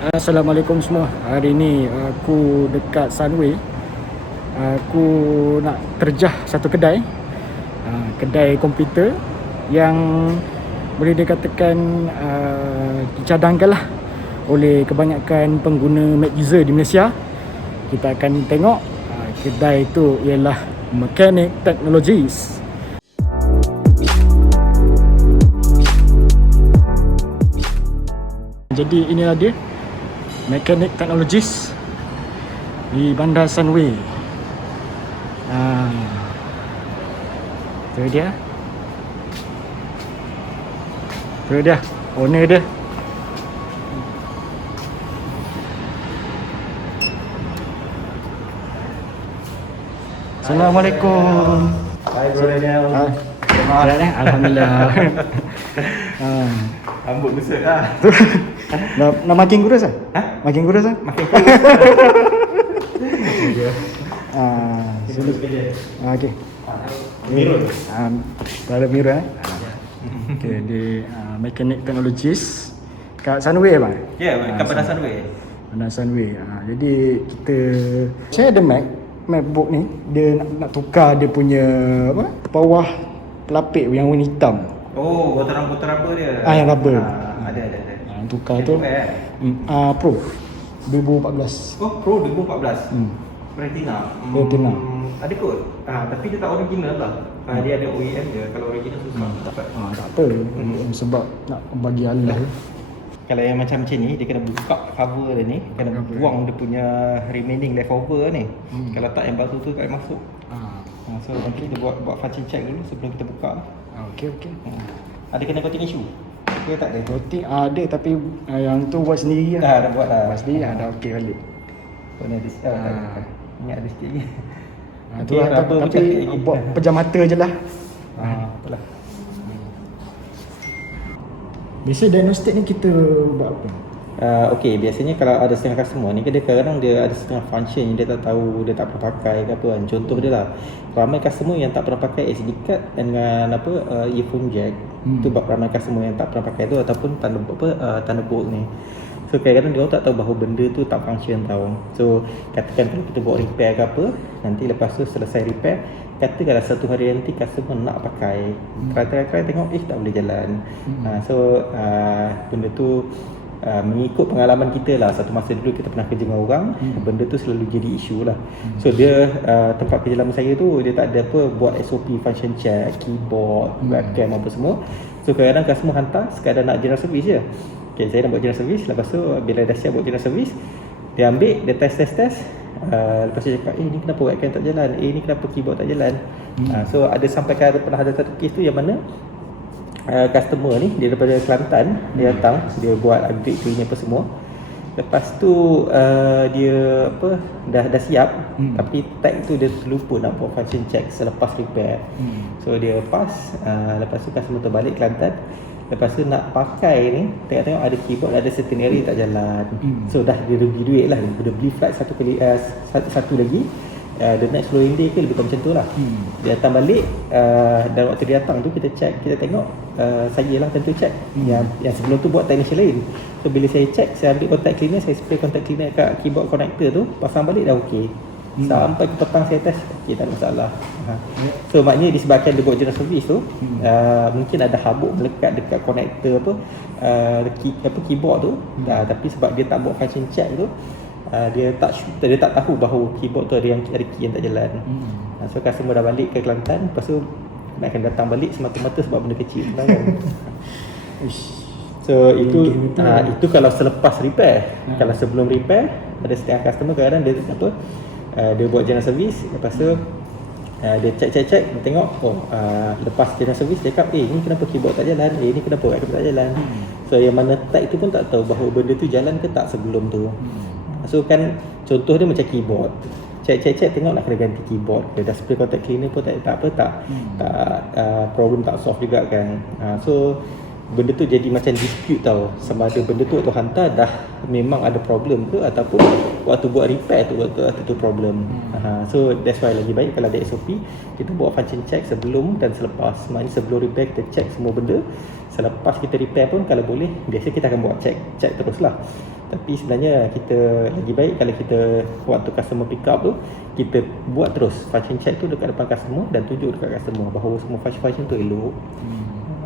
Assalamualaikum semua. Hari ni aku dekat Sunway. Aku nak terjah satu kedai, kedai komputer yang boleh dikatakan dicadangkan lah oleh kebanyakan pengguna Mac user di Malaysia. Kita akan tengok kedai itu ialah Mechanic Technologies. Jadi inilah dia, Mechanic Technologies di Bandar Sunway. Itu dia. Itu dia, owner dia. Assalamualaikum. Hai Bro Daniel. Alhamdulillah. Rambut besar lah. Nak makin kurus ah? Hah? Makin kurus ah? Makin kurus. Sini. Okey. Mirror. Ada mirror Okey, di Mechanic Technologies kat Sunway bang. Ya, kat Bandar Sunway. Bandar Sunway. Jadi saya ada MacBook ni, dia nak tukar dia punya bawah pelapik yang warna hitam. Oh, botol apa dia? Yang rubber. Ada. Tukar Yang tu. Pro, Pro 2014. Oh, Pro 2014. Retina. Retina. Ada kot. Tapi dia tak original lah. Dia ada OEM dia. Kalau original susah dapat. Tak apa. Sebab nak bagi alah. Kalau yang macam ni, dia kena buka cover dia ni, kena buang dia punya remaining leftover ni. Kalau tak, yang batu tu tak boleh masuk. So nanti kita buat function check dulu sebelum kita buka. Okey. Ada kena coating issue? Ke tak ada? Coating ada, tapi yang tu buat sendiri lah. Dah buat dah. Buat sendiri dah okey balik. Pernah ada sikit. Ingat ada sikit lagi. Tu lah, tapi buat pejam mata je lah. Itulah. Biasa diagnostik ni kita buat apa? Okey, biasanya kalau ada setengah customer ni, kadang-kadang dia ada setengah function yang dia tak tahu, dia tak pernah pakai ke apa kan. Contoh dia lah, ramai customer yang tak pernah pakai SD card dengan earphone jack. Itu ramai customer yang tak pernah pakai tu, ataupun Thunderbolt ni. So kadang-kadang dia orang tak tahu bahawa benda tu tak function tau. So katakan kalau kita buat repair ke apa, nanti lepas tu selesai repair, katakanlah satu hari nanti customer nak pakai, try tengok tak boleh jalan. Benda tu mengikut pengalaman kita lah, satu masa dulu kita pernah kerja dengan orang, benda tu selalu jadi isu lah. So dia tempat kerja lama saya tu, dia tak ada buat SOP function check, keyboard, webcam apa semua. So kadang-kadang customer hantar sekadar nak general service je. Okay, saya nak buat general service, lepas tu bila dah siap buat general service, dia ambil, dia test lepas tu cakap, ni kenapa webcam tak jalan, ni kenapa keyboard tak jalan. So ada sampai pernah ada satu kes tu yang mana customer ni, dia daripada Kelantan, dia datang, dia buat upgrade cleaning apa semua. Lepas tu dia dah siap, tapi tag tu dia terlupa nak buat function check selepas repair. So dia pass, lepas tu customer terbalik Kelantan. Lepas tu nak pakai ni, tengok ada keyboard, ada certain area tak jalan. So dah dia rugi duit lah. Dia beli flight satu lagi. The next following day ke lebih kurang macam tu lah. Dia datang balik, dan waktu dia datang tu kita check, kita tengok, saya lah tentu check yang sebelum tu buat technician lain. So bila saya check, saya ambil contact cleaner, saya spray contact cleaner kat keyboard connector tu, pasang balik dah okey. Sampai ke petang saya test, okey, tak ada masalah. So maknanya disebabkan dia buat general service tu, mungkin ada habuk melekat dekat konektor keyboard tu, tapi sebab dia tak buat function check tu, dia tak tahu bahawa keyboard tu ada key yang tak jalan. So customer dah balik ke Kelantan, lepas tu nak akan datang balik semata-mata sebab benda kecil kan. So itu kalau selepas repair. Kalau sebelum repair, ada setengah customer kadang dia buat general service, lepas tu dia check, dia tengok, lepas general service dia cakap, ni kenapa keyboard tak jalan, ni kenapa webcam tak jalan. So yang mana tag tu pun tak tahu bahawa benda tu jalan ke tak sebelum tu. So kan contoh dia macam keyboard, check tengok nak kena ganti keyboard, dia dah spray contact cleaner pun tak problem tak solve juga kan. So benda tu jadi macam dispute tau, sama ada benda tu waktu hantar dah memang ada problem ke ataupun waktu buat repair tu waktu tu problem. So that's why lagi baik kalau ada SOP kita buat function check sebelum dan selepas. Maknanya sebelum repair kita check semua benda, selepas kita repair pun kalau boleh biasa kita akan buat check teruslah. Tapi sebenarnya kita lagi baik kalau kita waktu customer pick up tu kita buat terus function check tu dekat depan customer dan tunjuk dekat customer bahawa semua function tu elok.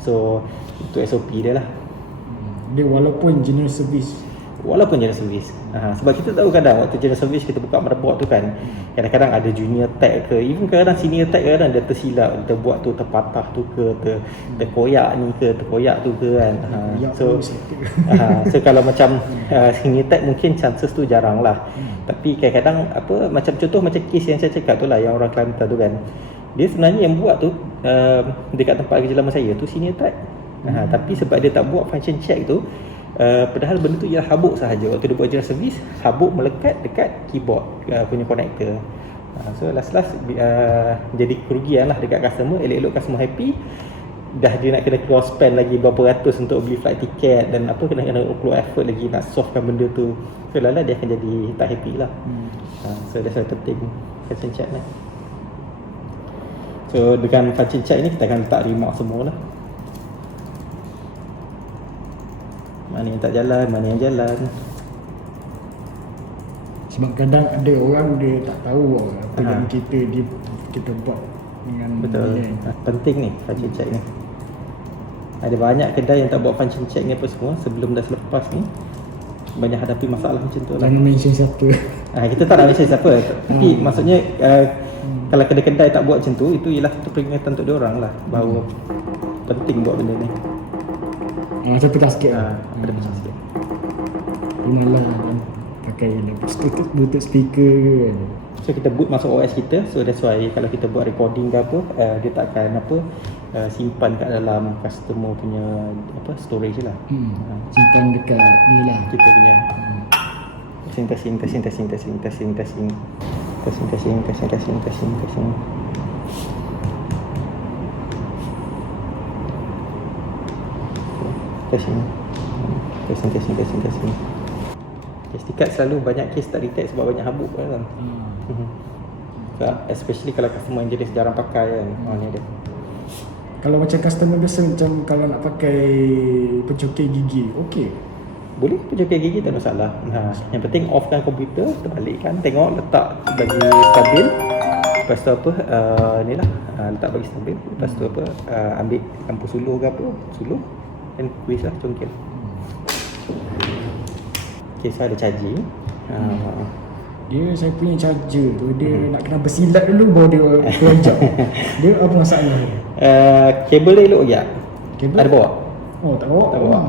So itu SOP dia lah. Dia walaupun general service. Sebab kita tahu kadang waktu general service kita buka motherboard tu kan, kadang-kadang ada junior tech ke, even kadang senior tech kadang dia tersilap, dia buat tu terpatah tu ke, terkoyak ni ke, terkoyak tu ke kan. So kalau macam senior tech mungkin chances tu jarang lah. Tapi kadang-kadang macam contoh macam kes yang saya cakap tu lah, yang orang Kelantan tu kan, dia sebenarnya yang buat tu dekat tempat kerja lama saya tu senior tech. Tapi sebab dia tak buat function check tu, padahal benda tu ialah habuk sahaja. Waktu dia buat general service, habuk melekat dekat keyboard punya connector. So last jadi kerugian lah dekat customer. Elok-elok customer happy, dah dia nak kena keluar spend lagi berapa ratus untuk beli flight ticket dan kena keluar effort lagi nak solvekan benda tu. So lala dia akan jadi tak happy lah. So that's why penting function check lah. So dengan function check ni kita akan letak remark semua lah, mana yang tak jalan, mana yang jalan. Sebab kadang ada orang dia tak tahu apa yang kita buat dengan betul dia. Penting ni function check ni. Ada banyak kedai yang tak buat function check ni apa semua sebelum dah selepas ni, banyak hadapi masalah macam tu lah. Jangan mention siapa. Kita tak nak mention siapa. Tapi maksudnya kalau kedai-kedai tak buat macam tu, itu ialah satu peringatan untuk diorang lah bahawa penting buat benda ni. Macam pecah sikit lah. Ada pecah sikit. Malah pakai bluetooth speaker ke kan. So kita boot masuk OS kita. So that's why kalau kita buat recording ke apa, dia tak akan simpan kat dalam customer punya storage lah. Simpan dekat ni lah kita punya testing. Testing. SD card selalu banyak case tak detect sebab banyak habuk kan. Especially kalau customer yang jenis jarang pakai kan. Ni dia. Kalau macam customer biasa macam kalau nak pakai pencokek gigi, okey. Boleh pencokek gigi tak ada masalah. Yang penting offkan komputer, terbalikkan, tengok letak bagi stabil. Lepas tu ni lah, letak bagi stabil. Lepas tu ambil lampu suluh ke apa, suluh dan quiz lah congkel. Okay, so ada charging. Dia saya punya charger tu dia nak kena bersilat dulu baru dia pelajak. Dia apa masalahnya? Kabel dia elok tak? Kabel? Ada bawa? Oh, tak bawa. Tak bawa.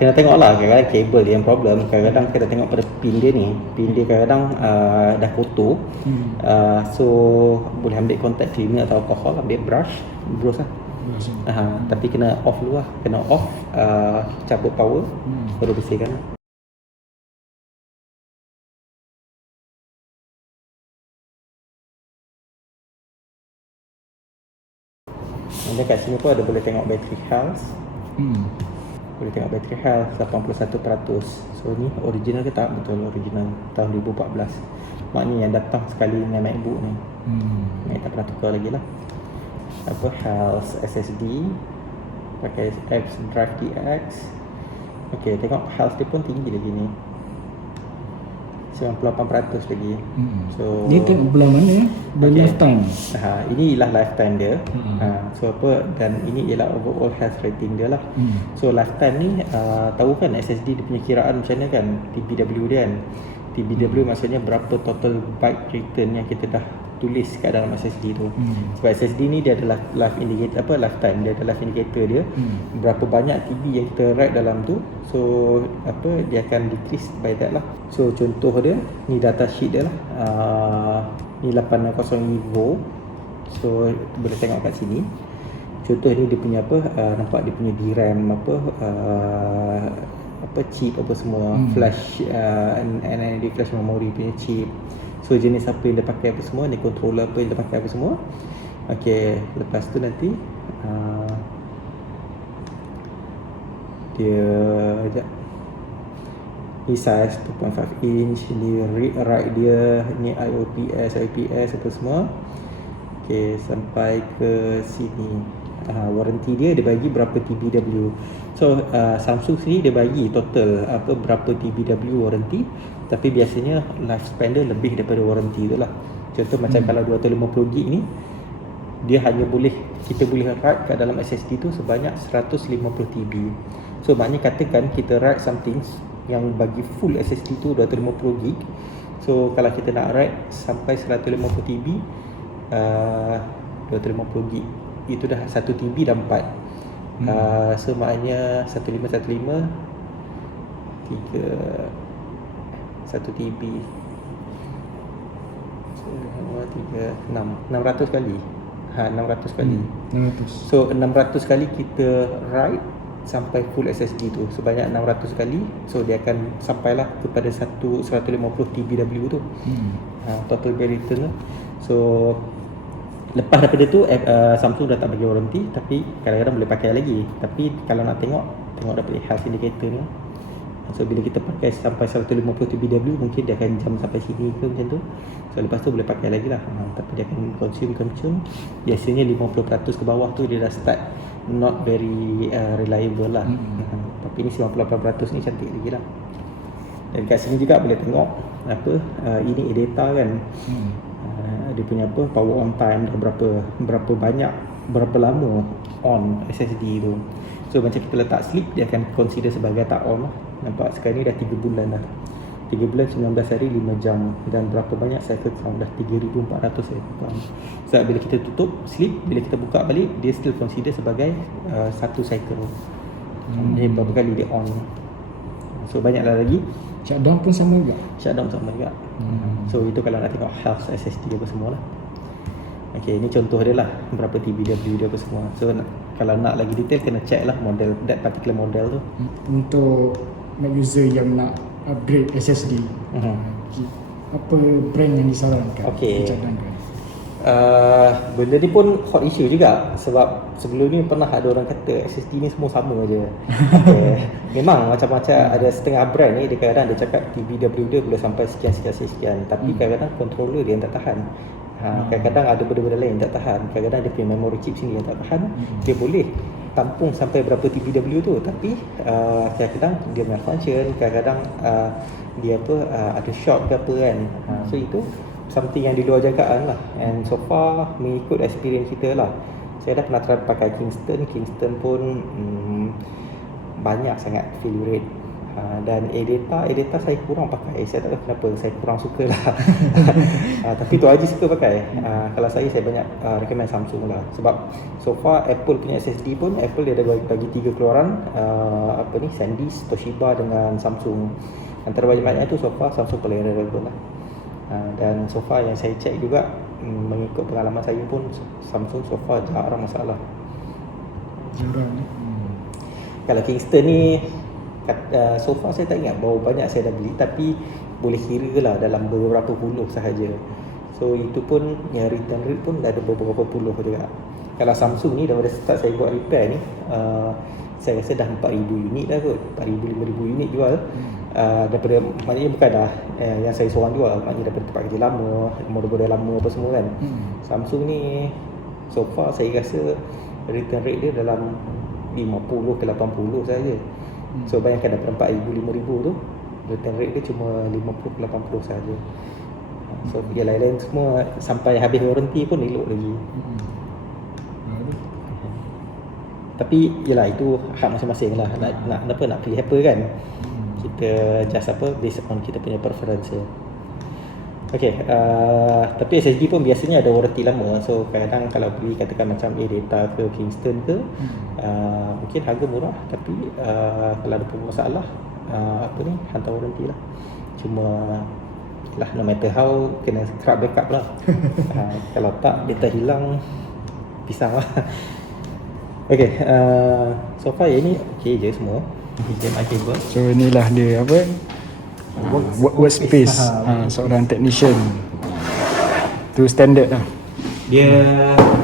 Kena tengok lah, kadang-kadang kabel dia yang problem. Kadang-kadang kita tengok pada pin dia ni. Pin dia kadang-kadang dah kotor. So boleh ambil contact cleaner atau alkohol, ambil brush lah. Tapi kena off dulu lah. Kena off, cabut power, baru bersihkan lah. Dan kat sini pun ada boleh tengok battery health. Boleh tengok battery health 81%. So ni original ke tak? Betul original tahun 2014. Maknanya yang datang sekali dengan MacBook ni. Ni tak pernah tukar lagi lah. Health SSD pakai apps Drive DX. Okay, tengok health dia pun tinggi lagi ni, 98% lagi. So dia tengok belah mana lifetime. Ini ialah lifetime dia. So dan ini ialah overall health rating dia lah. So lifetime ni tahu kan SSD dia punya kiraan macam mana kan, TBW dia kan. TBW maksudnya berapa total byte return yang kita dah tulis kat dalam SSD tu. Sebab SSD ni dia adalah life indicator, lifetime dia adalah life indicator dia. Berapa banyak TB yang kita write dalam tu. So dia akan decrease by that lah. So contoh dia ni data sheet dia lah. Ni 860 Evo. So boleh tengok kat sini. Contoh ni dia punya nampak dia punya DRAM chip apa semua, flash NAND flash memory punya chip. So jenis apa yang dia pakai apa semua, ni controller apa yang dia pakai apa semua. Okey, lepas tu nanti Dia sekejap. Ni size 2.5 inch, ni read write dia, ni IPS apa semua. Okay, sampai ke sini. Warranty dia bagi berapa TBW. So Samsung sendiri dia bagi total berapa TBW warranty, tapi biasanya lifespan dia lebih daripada warranty tu lah. Contoh macam kalau 250GB ni, dia hanya kita boleh write kat dalam SSD tu sebanyak 150TB. So maknanya katakan kita write something yang bagi full SSD tu 250GB. So kalau kita nak write sampai 150TB, 250GB itu dah 1TB dah 4. So maknanya 1515 1TB 600 kali. 600 kali. 600. So 600 kali kita write sampai full SSD tu sebanyak 600 kali. So dia akan sampailah kepada 150 TBW tu. Total bit return lah. So lepas daripada tu Samsung dah tak bagi warranty, tapi kadang-kadang boleh pakai lagi. Tapi kalau nak tengok daripada health indicator ni. So bila kita pakai sampai 150 TBW, mungkin dia akan jam sampai sini ke macam tu. So lepas tu boleh pakai lagi lah. Tapi dia akan consume. Biasanya 50% ke bawah tu dia dah start not very reliable lah. Tapi ni 98% ni cantik lagi lah. Dan kat sini juga boleh tengok ini data kan. Dia punya power on time dah berapa banyak, berapa lama on SSD tu. So macam kita letak sleep, dia akan consider sebagai tak on lah. Nampak sekarang ni dah 3 bulan dah. 3 bulan 19 hari 5 jam. Dan berapa banyak cycle count, dah 3,400 cycle count. So bila kita tutup sleep, bila kita buka balik, dia still consider sebagai satu cycle. Dia berapa kali dia on. So banyaklah lagi. Shutdown pun sama juga. Shutdown sama juga. So itu kalau nak tengok health SSD apa semua lah. Okay, ini contoh dia lah, berapa TBW dia apa semua. So kalau nak lagi detail, kena check lah model, that particular model tu. Untuk user yang nak upgrade SSD, apa brand yang disarankan? Okay. Dicadangkan. Benda ni pun hot issue juga. Sebab sebelum ni pernah ada orang kata SSD ni semua sama je. Memang macam-macam, ada setengah brand ni dia kadang-kadang dia cakap TBW dia boleh sampai sekian. Tapi kadang-kadang controller dia yang tak tahan. Kadang-kadang ada benda-benda lain yang tak tahan. Kadang-kadang dia punya memory chip sini yang tak tahan. Dia boleh tampung sampai berapa TBW tu, tapi kadang-kadang dia malfunction, kadang-kadang dia ada short ke apa kan. So itu something yang di luar jangkaan lah. And so far mengikut experience kita lah, saya dah pernah try pakai Kingston pun banyak sangat failure rate. Dan A-Data saya kurang pakai. Saya tak tahu kenapa, saya kurang suka lah. Tapi tu aja suka pakai. Kalau saya banyak recommend Samsung lah. Sebab so far Apple punya SSD pun, Apple dia ada bagi 3 keluaran, SanDisk, Toshiba dengan Samsung. Antara banyak-banyak tu so far Samsung paling reliable lah. Dan so far yang saya check juga, mengikut pengalaman saya pun, Samsung so far jarang masalah. Kalau Kingston ni so far saya tak ingat berapa banyak saya dah beli, tapi boleh kira lah dalam beberapa puluh sahaja. So itu pun yang return rate pun dah ada beberapa puluh juga. Kalau Samsung ni daripada start saya buat repair ni, saya rasa dah 4,000 unit dah kot. 4,000-5,000 unit jual. Daripada, maknanya bukan dah yang saya seorang jual, maknanya daripada tempat kerja lama, model-model lama apa semua kan. Samsung ni so far saya rasa return rate dia dalam 50 ke 80 saja. So bayangkan daripada 4,000-5,000 tu, return rate dia cuma 50 ke 80 saja. So yang lain-lain semua sampai habis warranty pun elok lagi. Tapi yelah, itu hak masing-masing lah. Nak pilih apa kan, kita just based on kita punya preference. Okay, tapi SSD pun biasanya ada warranty lama. So kadang-kadang kalau beli katakan macam A-Data ke Kingston ke, mungkin harga murah, tapi kalau ada masalah hantar warranty lah. Cuma lah, no matter how, kena scrap backup lah. Kalau tak, data hilang, pisang lah. Okay, so far yang ni okay je semua. HDMI cable. So inilah dia workspace seorang technician. Tu standard lah. Dia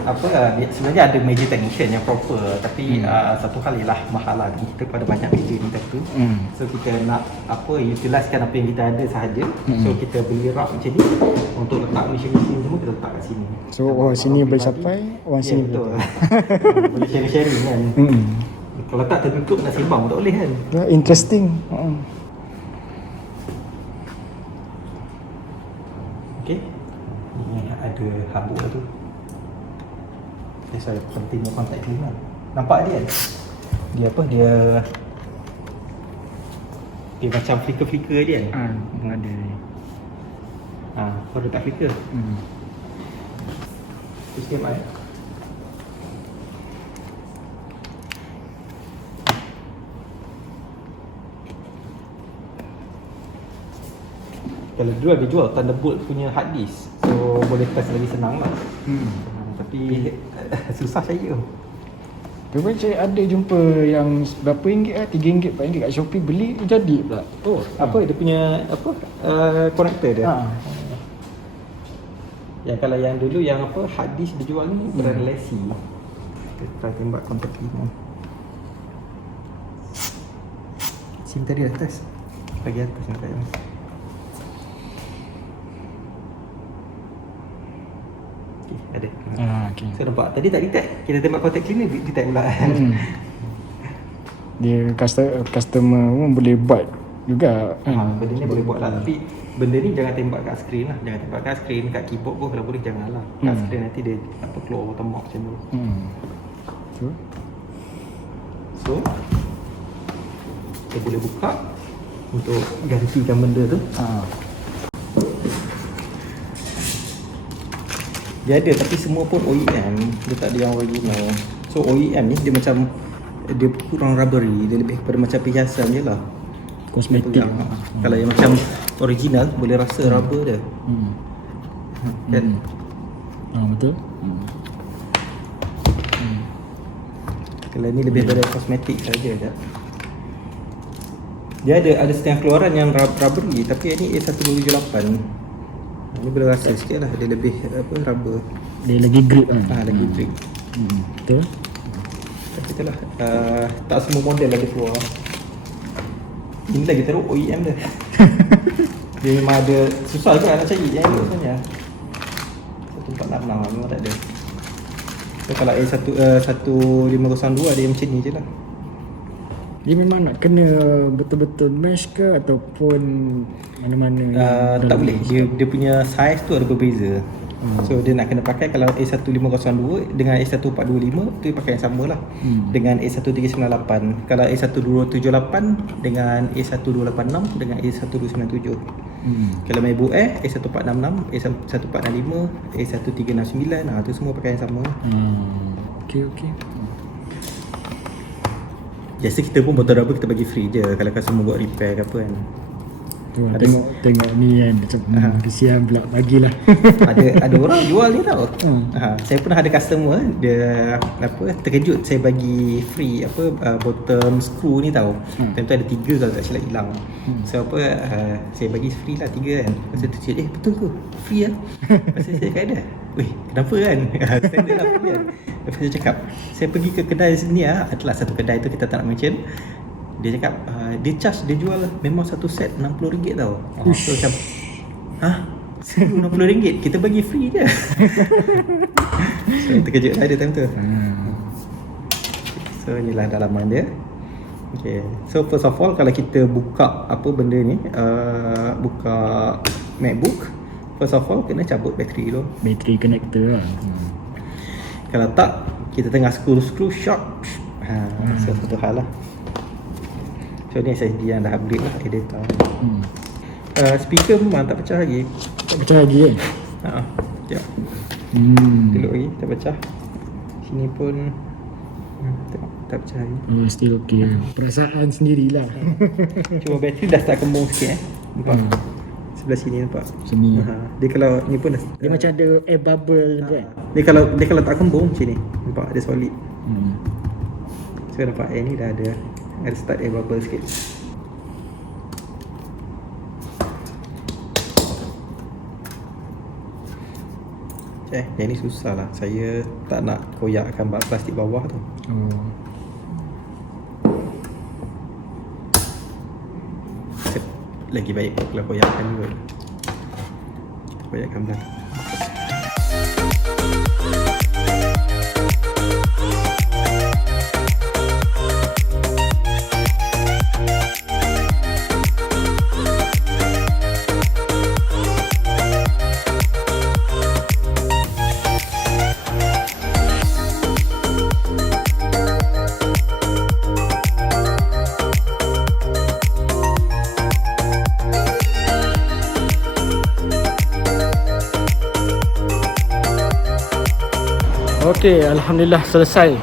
dia sebenarnya ada meja technician yang proper, tapi satu hal ialah mahal lah, kita pada banyak meja ni tentu. So kita nak utiliskan apa yang kita ada sahaja. So kita beli rak macam ni untuk letak mesin-mesin semua, kita letak kat sini. So orang sini boleh sampai, orang sini betul. Boleh sharing-sharing kan. Kalau tak tertutup nak sembang tak boleh kan. Interesting. Okay, ni ada habuk lah tu. Saya penting mau contact cleaner. Nampak dia kan? Dia macam flicker-flicker dia kan? Ada. Kau tak flicker? Sistem air. Kalau dulu ada jual Thunderbolt punya hard disk, so boleh test lagi senang lah. Tapi susah saya. Tapi saya ada jumpa yang berapa ringgit lah, RM3, RM4 kat Shopee, beli jadi pula. Dia punya connector dia. Yang kalau yang dulu yang hard disk dijual ni brand Lesi. Kita try tembak kontak cleaner. Sini tadi atas. Bagi atas ni kat atas. Ada. Okay. So nampak tadi tak detect, kita tembak contact cleaner detect pula. Dia customer pun boleh buat juga. Benda ni boleh buat lah, tapi benda ni jangan tembak kat skrin lah. Jangan tembak kat skrin, kat keyboard pun kalau boleh jangan lah. Kat skrin nanti dia keluar watermark macam tu. So kita boleh buka untuk gantikan benda tu. Dia ada, tapi semua pun OEM, dia tak ada yang original. So OEM ni dia macam, dia kurang rubbery, dia lebih kepada macam perhiasan je lah, kosmetik. Kalau yang macam original boleh rasa rubber dia. Kan? Betul. Kalau ni lebih pada kosmetik saja je. Dia ada setengah keluaran yang rubbery, tapi yang ni A1278. Ni boleh rasa sikit lah, dia lebih rubber. Dia lagi grip kan? Lagi grip. Betul. Tapi itulah, tak semua model lagi keluar. Ini lagi teruk OEM dia. Dia memang ada, susah juga nak cari yang elok sebenarnya. 1466 memang tak ada. So kalau A1502 ada yang macam ni je lah. Dia memang nak kena betul-betul mesh ke ataupun mana-mana? Tak boleh, dia punya size tu ada berbeza. So dia nak kena pakai, kalau A1502 dengan A1425 tu pakai yang sama lah. Dengan A1398. Kalau A1278 dengan A1286 dengan A1297. Kalau MacBook Air A1466, A1465, A1369, tu semua pakai yang sama lah. Okay. Biasa kita pun botol rubber kita bagi free je kalau customer buat repair ke apa kan. Tengok ni kan macam kesian pula, bagilah. Ada orang jual ni tau. Saya pernah ada customer dia terkejut saya bagi free bottom screw ni tau. Tentu ada 3 kalau tak silap hilang. So saya bagi free lah 3 kan. Lepas tu cakap betul ke? Free lah. Lepas tu saya kata, weh kenapa kan? Standard lah free kan. Lepas tu cakap, saya pergi ke kedai sini adalah satu kedai tu kita tak nak mention. Dia cakap dia charge, dia jual memang satu set RM60 tau. So macam RM60 kita bagi free je. So terkejut lah dia time tu. So inilah dalaman dia. Okay. So first of all kalau kita buka benda ni, buka MacBook, first of all kena cabut bateri dulu. Bateri connector lah. Kalau tak, kita tengah screw shock. So satu hal lah. So ni SSD yang dah upgrade lah, editor. Speaker memang tak pecah lagi. Tak pecah lagi kan? Sekejap. Teluk lagi, tak pecah. Sini pun tengok, tak pecah lagi. Still okay. Perasaan sendirilah. Cuma bateri dah start kembung sikit nampak? Sebelah sini nampak? Sini. Dia kalau ni pun dah, dia macam ada air bubble tu kan? Dia kalau tak kembung macam ni, nampak? Dia solid. So nampak air ni dah ada start air bubble sikit. Yang ni susah lah. Saya tak nak koyakkan plastik bawah tu. Lagi baik kalau koyakkan dulu. Kita koyakkan belakang. Okey, alhamdulillah selesai.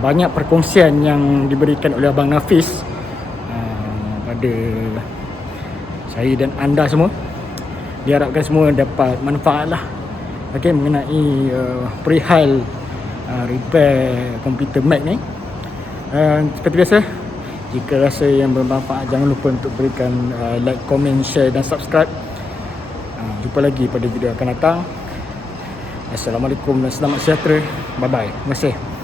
Banyak perkongsian yang diberikan oleh Abang Nafis pada saya dan anda semua. Diharapkan semua dapat manfaat lah, okey, mengenai perihal repair komputer Mac ni. Seperti biasa, jika rasa yang bermanfaat, jangan lupa untuk berikan like, komen, share dan subscribe. Jumpa lagi pada video akan datang. Assalamualaikum dan selamat sejahtera. Bye bye. Terima kasih.